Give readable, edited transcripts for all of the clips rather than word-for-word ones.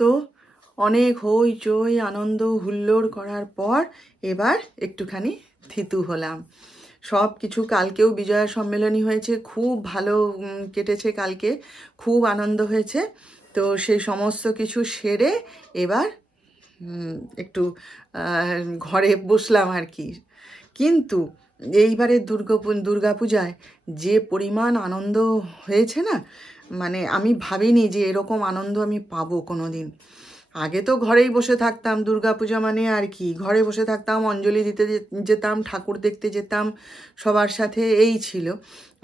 তো অনেক হইচই আনন্দ হুল্লোড় করার পর এবার একটুখানি থিতু হলাম। সব কিছু কালকেও বিজয়া সম্মেলনী হয়েছে, খুব ভালো কেটেছে, কালকে খুব আনন্দ হয়েছে। তো সেই সমস্ত কিছু সেরে এবার একটু ঘরে বসলাম আর কি। কিন্তু এইবারে দুর্গাপূজায় যে পরিমাণ আনন্দ হয়েছে না, মানে আমি ভাবিনি যে এরকম আনন্দ আমি পাবো কোনো দিন। আগে তো ঘরেই বসে থাকতাম, দুর্গাপূজা মানে আর কি, ঘরে বসে থাকতাম, অঞ্জলি দিতে যেতাম, ঠাকুর দেখতে যেতাম সবার সাথে, এই ছিল।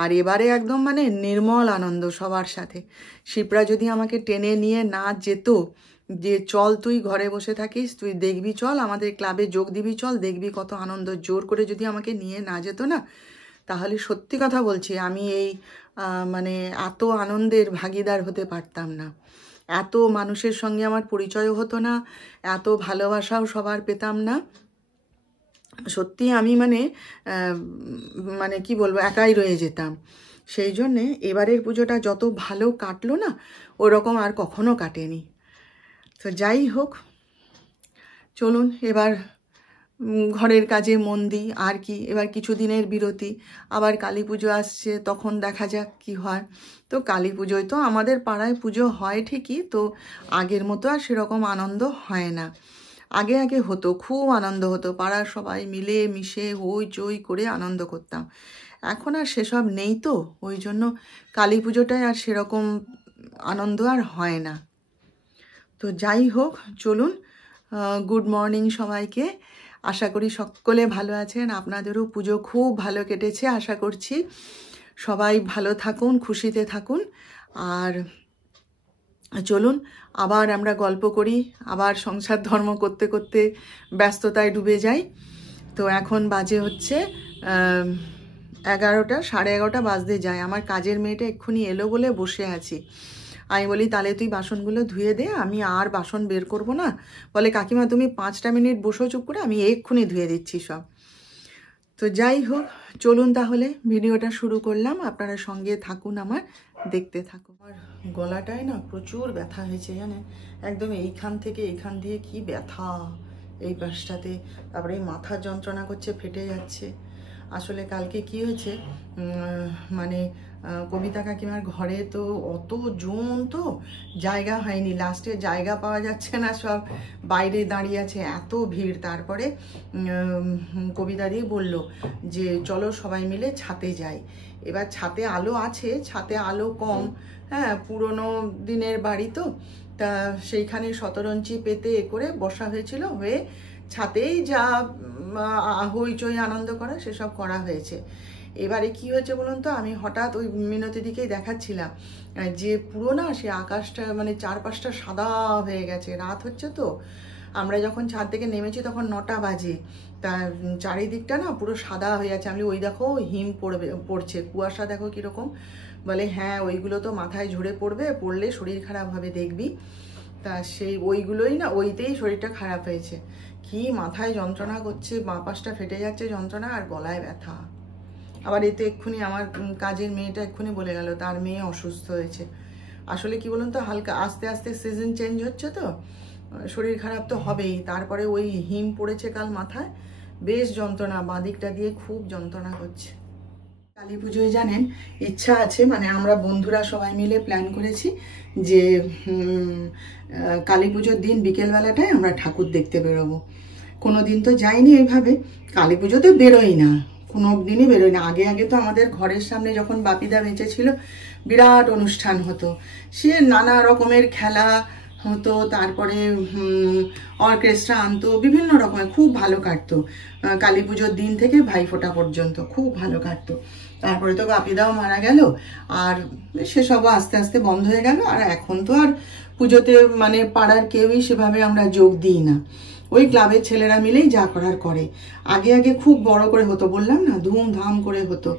আর এবারে একদম মানে নির্মল আনন্দ সবার সাথে। শিপ্রা যদি আমাকে টেনে নিয়ে না যেত যে চল তুই ঘরে বসে থাকিস, তুই দেখবি, চল আমাদের ক্লাবে যোগ দিবি, চল দেখবি কত আনন্দ, জোর করে যদি আমাকে নিয়ে না যেত না, তাহলে সত্যি কথা বলছি আমি এই মানে এত আনন্দের ভাগিদার হতে পারতাম না। এত মানুষের সঙ্গে আমার পরিচয়ও হতো না, এত ভালোবাসাও সবার পেতাম না। সত্যি আমি মানে কি বলবো, একাই রয়ে যেতাম। সেই জন্যে এবারের পুজোটা যত ভালো কাটলো না, ওরকম আর কখনো কাটেনি। তো যাই হোক, চলুন এবার ঘরের কাজে মন দিই আর কি। এবার কিছুদিনের বিরতি, আবার কালী পুজো আসছে, তখন দেখা যাক কি হয়। তো কালী পুজোয় তো আমাদের পাড়ায় পুজো হয় ঠিকই, তো আগের মতো আর সেরকম আনন্দ হয় না। আগে আগে হতো, খুব আনন্দ হতো, পাড়ার সবাই মিলে মিশে হইচই করে আনন্দ করতাম। এখন আর সেসব নেই, তো ওই জন্য কালী পুজোটায় আর সেরকম আনন্দ আর হয় না। তো যাই হোক, চলুন, গুড মর্নিং সবাইকে। আশা করি সকলে ভালো আছেন, আপনাদেরও পুজো খুব ভালো কেটেছে আশা করছি। সবাই ভালো থাকুন, খুশিতে থাকুন। আর চলুন আবার আমরা গল্প করি, আবার সংসার ধর্ম করতে করতে ব্যস্ততায় ডুবে যাই। তো এখন বাজে হচ্ছে 11টা, 11:30 বাজতে যায়। আমার কাজের মেয়েটা এক্ষুনি এলো বলে বসে আছি। আমি বলি তাহলে তুই বাসনগুলো ধুয়ে দে, আমি আর বাসন বের করব না। বলে কাকিমা তুমি 5টা মিনিট বসো চুপ করে, আমি এক্ষুনি ধুয়ে দিচ্ছি সব। তো যাই হোক, চলুন তাহলে ভিডিওটা শুরু করলাম, আপনারা সঙ্গে থাকুন, আমার দেখতে থাকুন। আমার গলাটায় না প্রচুর ব্যথা হয়েছে জানেন, একদম এইখান থেকে এইখান দিয়ে কি ব্যথা, এই পাশটাতে। তারপরে এই মাথার যন্ত্রণা করছে, ফেটে যাচ্ছে। আসলে কালকে কি হয়েছে, মানে কবিতা কাকিমার ঘরে তো অত জন, তো জায়গা হয়নি, লাস্টে জায়গা পাওয়া যাচ্ছে না, সব বাইরে দাঁড়িয়ে আছে, এত ভিড়। তারপরে কবিতাদি বলল যে চলো সবাই মিলে ছাতে যাই। এবার ছাতে আলো আছে, ছাতে আলো কম, হ্যাঁ, পুরনো দিনের বাড়ি তো, তা সেইখানে শতরঞ্চি পেতে করে বসা হয়েছিল, হয়ে ছাতেই যা হইচই আনন্দ করা সেসব করা হয়েছে। এবারে কি হয়েছে বলুন তো, আমি হঠাৎ ওই মিনতি দিকেই দেখাচ্ছিলাম যে পুরো না সে আকাশটা মানে চারপাশটা সাদা হয়ে গেছে, রাত হচ্ছে তো। আমরা যখন ছাদ থেকে নেমেছি তখন 9টা বাজে, তা চারিদিকটা না পুরো সাদা হয়ে আছে। আমি ওই দেখো হিম পড়ছে, কুয়াশা দেখো কীরকম। বলে হ্যাঁ ওইগুলো তো মাথায় ঝরে পড়বে, পড়লে শরীর খারাপ হবে দেখবি। তা সেই ওইগুলোই না, ওইতেই শরীরটা খারাপ হয়েছে। কি মাথায় যন্ত্রণা করছে, বাঁ পাশটা ফেটে যাচ্ছে যন্ত্রণা, আর গলায় ব্যথা। আবার এতে এক্ষুনি আমার কাজের মেয়েটা এক্ষুনি বলে গেল তার মেয়ে অসুস্থ হয়েছে। আসলে কি বলুন তো, হালকা আস্তে আস্তে সিজন চেঞ্জ হচ্ছে তো, শরীর খারাপ তো হবেই। তারপরে ওই হিম পড়েছে কাল মাথায়, বেশ যন্ত্রণা, বাঁদিকটা দিয়ে খুব যন্ত্রণা করছে। কালী পুজোয় জানেন ইচ্ছা আছে, মানে আমরা বন্ধুরা সবাই মিলে প্ল্যান করেছি যে কালী পুজোর দিন বিকেলবেলাটায় আমরা ঠাকুর দেখতে বেরোবো। কোনো দিন তো যাইনি এইভাবে, কালী পুজোতে বেরোই না, কোনো দিনই বেরোই না। আগে আগে তো আমাদের ঘরের সামনে যখন বাপিদা বেঁচে ছিল বিরাট অনুষ্ঠান হতো, সে নানা রকমের খেলা হতো, তারপরে অর্কেস্ট্রা আনতো, বিভিন্ন রকমের, খুব ভালো কাটতো। কালী পুজোর দিন থেকে ভাইফোঁটা পর্যন্ত খুব ভালো কাটতো। তারপরে তো বাপিদাও মারা গেল, আর সেসবও আস্তে আস্তে বন্ধ হয়ে গেল। আর এখন তো আর পুজোতে মানে পাড়ার কেউই সেভাবে আমরা যোগ দিই না, ওই ক্লাবের ছেলেরা মিলেই যা করার করে। আগে আগে খুব বড় করে হতো, বললাম না, ধুমধাম করে হতো।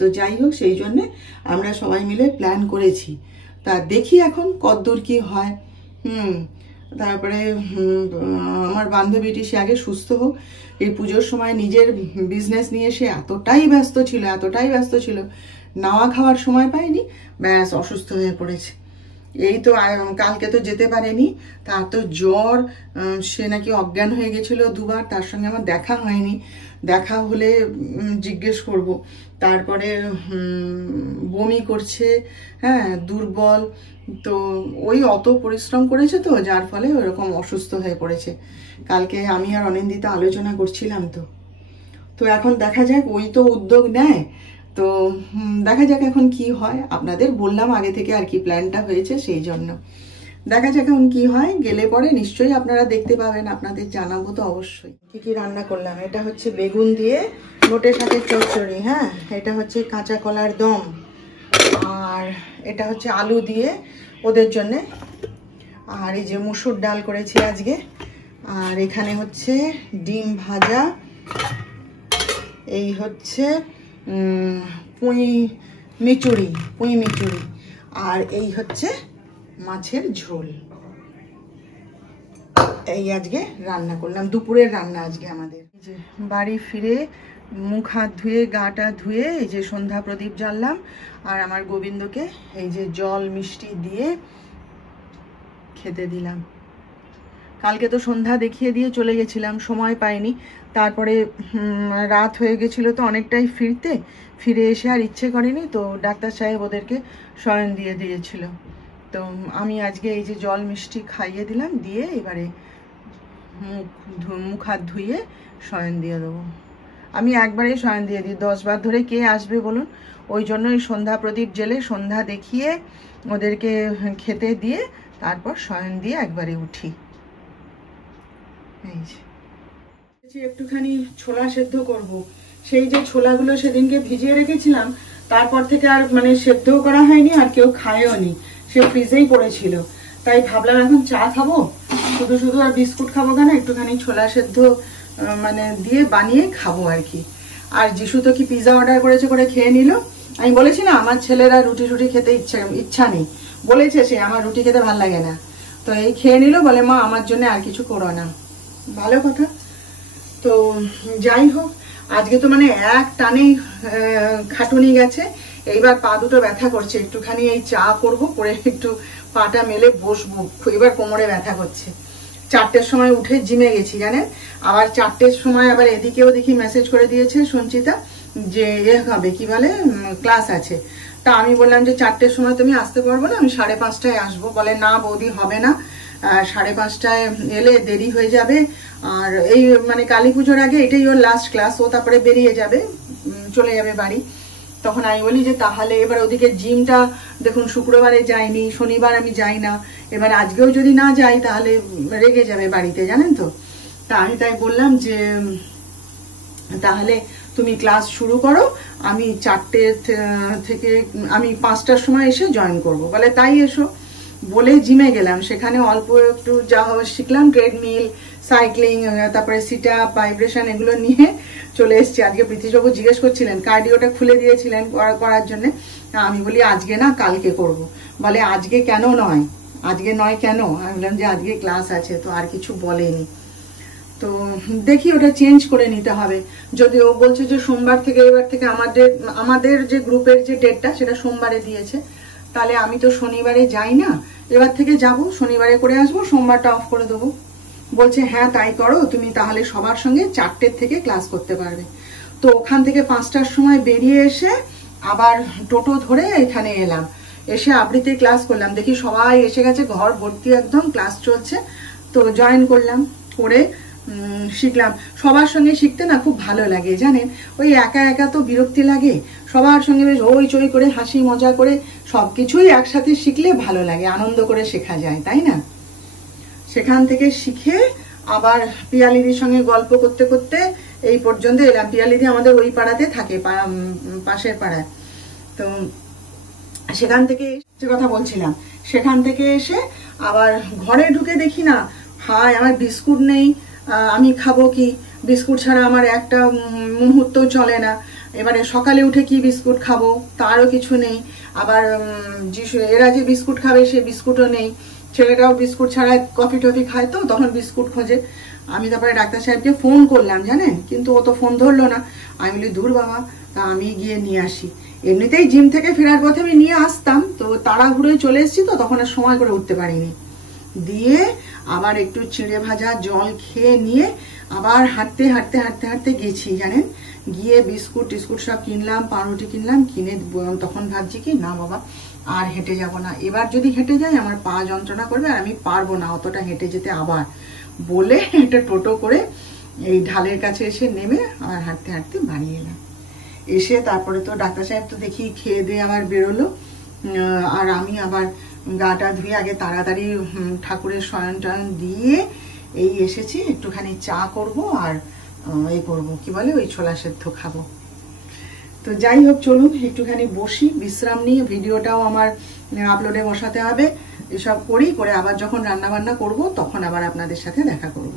তো যাই হোক, সেই জন্যে আমরা সবাই মিলে প্ল্যান করেছি। তা দেখি এখন কতদূর কি হয়। তারপরে আমার বান্ধবীটি সে আগে সুস্থ হোক। এই পুজোর সময় নিজের বিজনেস নিয়ে সে এতটাই ব্যস্ত ছিল, নাওয়া খাওয়ার সময় পায়নি, ব্যাস অসুস্থ হয়ে পড়েছে। এই তো কালকে তো যেতে পারেনি, তার তো জ্বর, সে নাকি অজ্ঞান হয়ে গেছিল দুবার, তার সঙ্গে আমার দেখা হয়নি, দেখা হলে জিজ্ঞেস করব। তারপরে বমি করছে, হ্যাঁ দুর্বল, তো ওই অত পরিশ্রম করেছে তো যার ফলে ওরকম অসুস্থ হয়ে পড়েছে। কালকে আমি আর অনিন্দিতা আলোচনা করছিলাম তো তো এখন দেখা যাক, ওই তো উদ্যোগ নেয়, তো দেখা যাক এখন কি হয়। আপনাদের বললাম আগে থেকে আর কি প্ল্যানটা হয়েছে, সেই জন্য দেখা যাক এখন কি হয়। গেলে পরে নিশ্চয়ই আপনারা দেখতে পাবেন, আপনাদের জানাবো তো অবশ্যই। কি কি রান্না করলাম, এটা হচ্ছে বেগুন দিয়ে নোটে শাকের চচ্চড়ি, হ্যাঁ এটা হচ্ছে কাঁচা কলার দম, আর এটা হচ্ছে আলু দিয়ে ওদের জন্যে, আর এই যে মুসুর ডাল করেছি আজকে, আর এখানে হচ্ছে ডিম ভাজা, এই হচ্ছে পুঁই মিচুড়ি, আর এই হচ্ছে মাছের ঝোল। এই আজকে রান্না করলাম, দুপুরের রান্না আজকে আমাদের। যে বাড়ি ফিরে মুখ হাত ধুয়ে গাটা ধুয়ে এই যে সন্ধ্যা প্রদীপ জ্বাললাম, আর আমার গোবিন্দকে এই যে জল মিষ্টি দিয়ে খেতে দিলাম। কালকে তো সন্ধ্যা দেখিয়ে দিয়ে চলে গেছিলাম, সময় পাইনি, তারপরে রাত হয়ে গেছিল তো অনেকটাই ফিরে এসে আর ইচ্ছে করেনি, তো ডাক্তার সাহেব ওদেরকে শয়ন দিয়ে দিয়েছিল। তো আমি আজকে এই যে জল মিষ্টি খাইয়ে দিলাম, দিয়ে এবারে মুখ হাত ধুয়ে শয়ন দিয়ে দেবো। আমি একবারেই শয়ন দিয়ে দিই, 10 বার ধরে কে আসবে বলুন, ওই জন্যই সন্ধ্যা প্রদীপ জেলে সন্ধ্যা দেখিয়ে ওদেরকে খেতে দিয়ে তারপর শয়ন দিয়ে একবারে উঠি। এই যে একটুখানি ছোলা সেদ্ধ করব, সেই যে ছোলাগুলো সেদিনকে ভিজিয়ে রেখেছিলাম, তারপর থেকে আর মানে সেদ্ধও করা হয়নি, আর কেউ খায়ও নি, সে ফ্রিজেই পড়েছিল। তাই ভাবলাম এখন চা খাবো, শুধু শুধু আর বিস্কুট খাবো কেন, একটুখানি ছোলা সেদ্ধ মানে দিয়ে বানিয়ে খাবো আর কি। আর যিশু তো কি পিৎজা অর্ডার করেছে, করে খেয়ে নিল। আমি বলেছি না আমার ছেলেরা রুটি খেতে ইচ্ছা নেই, বলেছে সে আমার রুটি খেতে ভালো লাগে না, তো এই খেয়ে নিল, বলে মা আমার জন্য আর কিছু করো না। ভালো কথা। তো যাই হোক, আজকে তো মানে এক টানে খাটুনি গেছে, এইবার পা দুটো ব্যথা করছে, একটুখানি এই চা করব, করে একটু পাটা মেলে বসবো, এবার কোমরে ব্যথা করছে। 4টের সময় উঠে জিমে গেছি জানেন, আবার 4টের সময় আবার এদিকেও দেখি মেসেজ করে দিয়েছে সঞ্চিতা যে হবে কি বলে ক্লাস আছে। তা আমি বললাম যে 4টের সময় তুমি আসতে পারবো না, আমি 5:30টায় আসবো। বলে না বৌদি হবে না, 5:30টায় এলে দেরি হয়ে যাবে, আর এই মানে কালী পুজোর আগে এটাই ওর লাস্ট ক্লাস, ও তারপরে বেরিয়ে যাবে, চলে যাবে বাড়ি। তখন আমি বলি যে তাহলে এবার ওদিকে জিমটা দেখুন শুক্রবারে যাইনি, শনিবার আমি যাই না, এবার আজকেও যদি না যাই তাহলে রেগে যাবে বাড়িতে, জানেন তো। তা আমি তাই বললাম যে তাহলে তুমি ক্লাস শুরু করো, আমি 4টে থেকে আমি 5টার সময় এসে জয়েন করব। বলে তাই এসো। বলে জিমে গেলাম, সেখানে অল্প একটু যা শিখলাম, ট্রেডমিল, সাইক্লিং, তারপরে সিট আপ, ভাইব্রেশন, এগুলো নিয়ে চলে এসেছি। আজকে প্রীতিবাবু জিজ্ঞেস করছিলেন, কার্ডিওটা খুলে দিয়েছিলেন করার জন্য, আমি বলি আজকে না কালকে করব। বলে আজকে কেন নয়, আজকে নয় কেন, আমি বললাম যে আজকে ক্লাস আছে, তো আর কিছু বলেনি। তো দেখি ওটা চেঞ্জ করে নিতে হবে। যদি ও বলছে যে সোমবার থেকে, এবার থেকে আমাদের যে গ্রুপের যে ডেটটা সেটা সোমবারে দিয়েছে, তাহলে আমি তো শনিবারে যাই না, এবার থেকে যাব, শনিবারে করে আসবো, সোমবারটা অফ করে দেবো। বলছে হ্যাঁ তাই করো, তুমি তাহলে সবার সঙ্গে 4টের থেকে ক্লাস করতে পারবে। তো ওখান থেকে 5টার সময় বেরিয়ে এসে আবার টোটো ধরে এখানে এলাম, এসে আবৃত্তির ক্লাস করলাম। দেখি সবাই এসে গেছে, ঘর ভর্তি একদম, ক্লাস চলছে, তো জয়েন করলাম, করে শিখলাম। সবার সঙ্গে শিখতে না খুব ভালো লাগে জানেন, ওই একা একা তো বিরক্তি লাগে, সবার সঙ্গে বেশ হই চই করে হাসি মজা করে সবকিছুই একসাথে শিখলে ভালো লাগে, আনন্দ করে শেখা যায়, তাই না। সেখান থেকে শিখে আবার পিয়ালিদির সঙ্গে গল্প করতে করতে এই পর্যন্ত এলাম। পিয়ালিদি আমাদের ওই পাড়াতে থাকে, পাশের পাড়ায়। তো সেখান থেকে যে কথা বলছিলাম, সেখান থেকে এসে আবার ঘরে ঢুকে দেখি না, হায় আমার বিস্কুট নেই, আমি খাবো কি, বিস্কুট ছাড়া আমার একটা মুহূর্তও চলে না। এবারে সকালে উঠে কি বিস্কুট খাবো, তারও কিছু নেই। আবার এরা যে বিস্কুট খাবে সে বিস্কুটও নেই, ছেলেটাও বিস্কুট ছাড়া কফি টফি খায়, তো তখন বিস্কুট খোঁজে। আমি তারপরে ডাক্তার সাহেবকে ফোন করলাম জানেন, কিন্তু ও তো ফোন ধরলো না। আমি বলি দূর বাবা, তা আমি গিয়ে নিয়ে আসি। এমনিতেই জিম থেকে ফেরার পথে আমি নিয়ে আসতাম, তো তাড়াহুড়োয় চলে এসেছি, তো তখন আর সময় করে উঠতে পারিনি। দিয়ে আবার একটু চিড়ে ভাজা জল খেয়ে নিয়ে আবার হাঁটতে হাঁটতে হাঁটতে হাঁটতে গেছি জানেন। গিয়ে বিস্কুট টিস্কুট সব কিনলাম, পাউরুটি কিনলাম, কিনে তখন ভাবছি কি না বাবা আর হেঁটে যাব না, এবার যদি হেঁটে যাই আমার পা যন্ত্রণা করবে আর আমি পারবো না অতটা হেঁটে যেতে। আবার বলে একটা টোটো করে এই ঢালের কাছে এসে নেমে আবার হাঁটতে হাঁটতে বাড়ি এলাম। এসে তারপরে তো ডাক্তার সাহেব তো দেখি খেয়ে দিয়ে আবার বেরোলো, আর আমি আবার গাটা ধুয়ে আগে তাড়াতাড়ি ঠাকুরের শয়ন টয়ন দিয়ে এই এসেছি, একটুখানি চা করব আর এই করব কি বলে ওই ছোলা সেদ্ধ খাবো। তো যাই হোক চলুন একটুখানি বসি, বিশ্রাম নিয়ে, ভিডিওটাও আমার আপলোডে বসাতে হবে, এসব করি, করে আবার যখন রান্না বান্না করব তখন আবার আপনাদের সাথে দেখা করব।